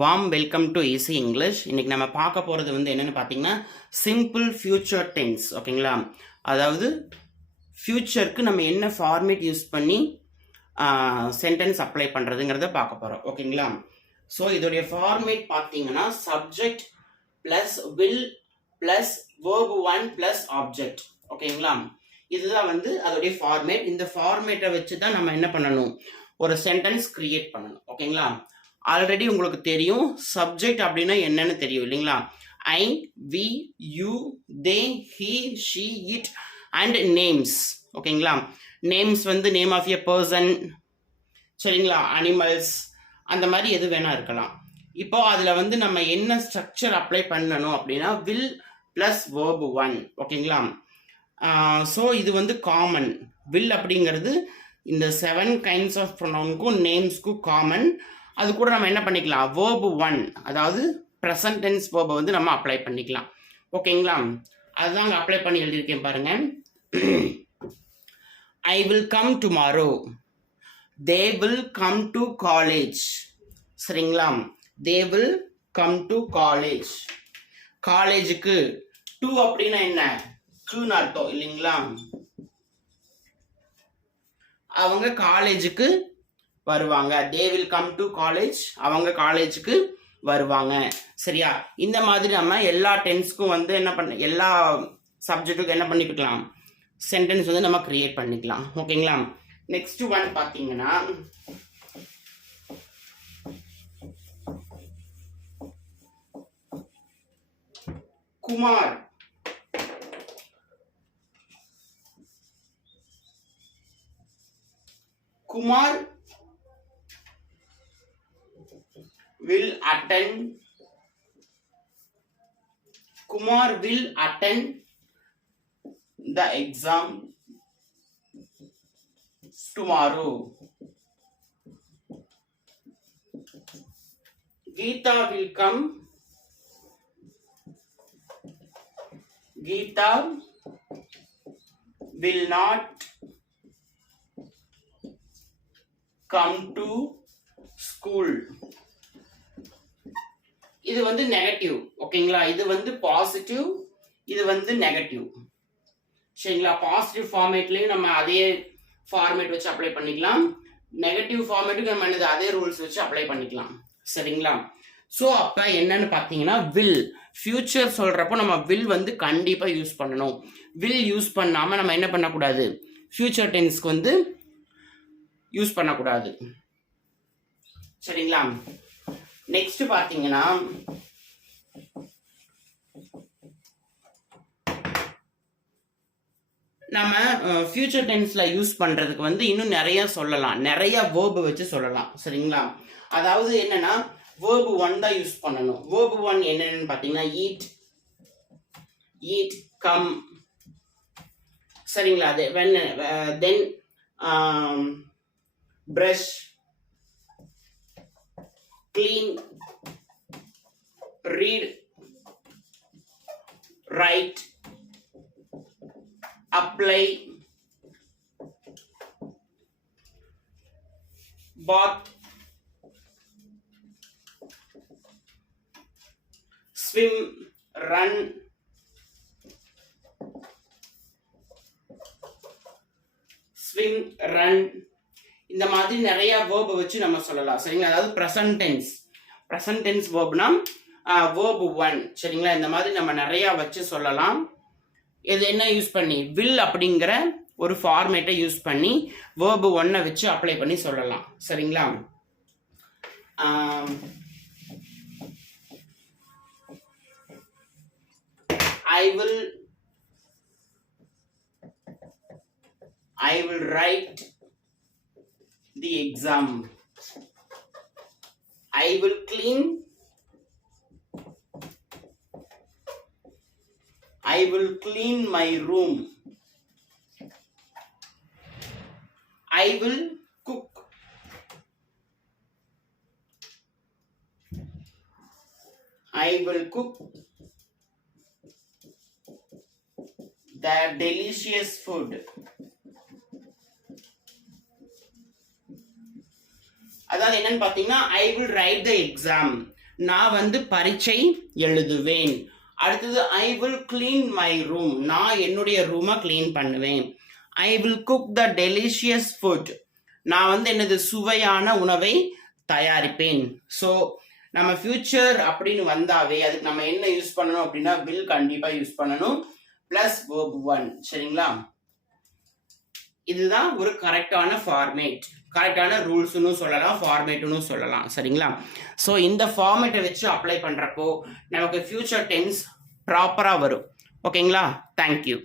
Warm welcome to easy English. இன்னைக்கு நம்ம பார்க்க போகிறது என்னென்னு பார்த்தீங்கன்னா சிம்பிள் ஃபியூச்சர் டென்ஸ். ஓகேங்களா, அதாவது ஃபியூச்சருக்கு நம்ம என்ன ஃபார்மேட் யூஸ் பண்ணி சென்டென்ஸ் அப்ளை பண்ணுறதுங்கிறத பார்க்க போகிறோம். ஓகேங்களா, ஸோ இதோடைய ஃபார்மேட் பார்த்தீங்கன்னா subject plus will plus verb one plus object. ஓகேங்களா, இதுதான் அதோடைய ஃபார்மேட். இந்த ஃபார்மேட்டை வச்சு தான் நம்ம என்ன பண்ணணும், ஒரு சென்டென்ஸ் கிரியேட் பண்ணணும். ஓகேங்களா, ஆல்ரெடி உங்களுக்கு தெரியும் சப்ஜெக்ட் அப்படின்னா என்னன்னு தெரியும் இல்லைங்களா. I, we, you, they, he, she, it and names. ஓகேங்களா, names name of a person, சரிங்களா, அனிமல்ஸ், அந்த மாதிரி எது வேணா இருக்கலாம். இப்போ அதில் நம்ம என்ன ஸ்ட்ரக்சர் அப்ளை பண்ணணும் அப்படின்னா வில் ப்ளஸ் வேர்பு ஒன். ஓகேங்களா, ஸோ இது காமன். வில் அப்படிங்கிறது இந்த 7 கைண்ட்ஸ் ஆஃப் ப்ரொனவுனுக்கும் நேம்ஸ்க்கும் காமன். அது கூட நம்ம என்ன பண்ணிக்கலாம், வேர்பு ஒன், அதாவது ப்ரெசன்ட் டென்ஸ் வேர்பை நம்ம அப்ளை பண்ணிக்கலாம். ஓகேங்களா, அதுதான் அங்கே அப்ளை பண்ணி எழுதியிருக்கேன் பாருங்க. I will come tomorrow, they will come to college. சரிங்களா, they will come to college. காலேஜுக்கு டு அப்படின்னா என்ன, க்குன்னு அர்த்தம் இல்லைங்களா. அவங்க காலேஜுக்கு வருவாங்க. They will come to college, அவங்க காலேஜுக்கு வருவாங்க. சரியா, இந்த மாதிரி நம்ம எல்லா டென்ஸ்க்கும் என்ன பண்ண, எல்லா சப்ஜெக்ட்டுக்கும் என்ன பண்ணிக்கலாம், சென்டென்ஸ் நம்ம கிரியேட் பண்ணிக்கலாம். ஓகேங்களா, நெக்ஸ்ட் ஒன் பார்த்தீங்கன்னா Kumar Kumar will attend the exam tomorrow. Geeta will not come to school. இது நெகட்டிவ். ஓகேங்களா, இது பாசிட்டிவ், இது நெகட்டிவ். சரிங்களா, பாசிட்டிவ் ஃபார்மேட்லயும் நம்ம அதே ஃபார்மேட் வச்சு அப்ளை பண்ணிக்கலாம். நெகட்டிவ் ஃபார்மேட்டுக்கு நம்ம அதே ரூல்ஸ் வச்சு அப்ளை பண்ணிக்கலாம். சரிங்களா, ஸோ அப்போ என்னன்னு பார்த்தீங்கன்னா வில் ஃபியூச்சர் சொல்றப்போ நம்ம வில் கண்டிப்பாக யூஸ் பண்ணணும். வில் யூஸ் பண்ணாமல் நம்ம என்ன பண்ணக்கூடாது, ஃபியூச்சர் டென்ஸ்க்கு யூஸ் பண்ணக்கூடாது. சரிங்களா, நெக்ஸ்ட் பார்த்தீங்கன்னா நம்ம ஃபியூச்சர் டென்ஸ்ல யூஸ் பண்றதுக்கு இன்னும் நிறைய சொல்லலாம், நிறைய வேர்பு வச்சு சொல்லலாம். சரிங்களா, அதாவது என்னன்னா வேர்பு ஒன் தான் யூஸ் பண்ணணும். வேர்பு ஒன் என்னன்னு பார்த்தீங்கன்னா ஈட், கம். சரிங்களா, அது தென் brush, clean, read, write, apply, bath, swim, run, இந்த மாதிரி நிறைய வேர்பு வச்சு நம்ம சொல்லலாம். சரிங்களா, அதாவது ப்ரெசன்ட் டென்ஸ் வேர்ப்னா வேர்பு ஒன். சரிங்களா, இந்த மாதிரி நம்ம நிறைய வச்சு சொல்லலாம். இது என்ன யூஸ் பண்ணி, வில் அப்படிங்கிற ஒரு ஃபார்மேட்டை யூஸ் பண்ணி வேர்பு ஒன்னை வச்சு அப்ளை பண்ணி சொல்லலாம். சரிங்களா, I will write the exam. I will clean my room. I will cook. The delicious food. அதாவது என்னன்னு பாத்தீங்கன்னா I will write the exam, நான் வந்து பரீட்சை எழுதுவேன். அடுத்தது I will clean my room, நான் என்னுடைய ரூமை கிளீன் பண்ணுவேன். I will cook the delicious food, நான் வந்து என்னது சுவையான உணவை தயாரிப்பேன். ஸோ நம்ம ஃபியூச்சர் அப்படின்னு வந்தாவே அதுக்கு நம்ம என்ன யூஸ் பண்ணணும் அப்படின்னா வில் கண்டிப்பாக யூஸ் பண்ணணும் ப்ளஸ் verb 1. சரிங்களா? இதுதான் ஒரு கரெக்டான ஃபார்மேட், கரெக்டான ரூல்ஸ்னு சொல்லலாம், ஃபார்மேட்டுன்னு சொல்லலாம். சரிங்களா? ஸோ இந்த ஃபார்மேட்டை வச்சு அப்ளை பண்ணுறப்போ நமக்கு ஃபியூச்சர் டென்ஸ் ப்ராப்பராக வரும். ஓகேங்களா? தேங்க்யூ.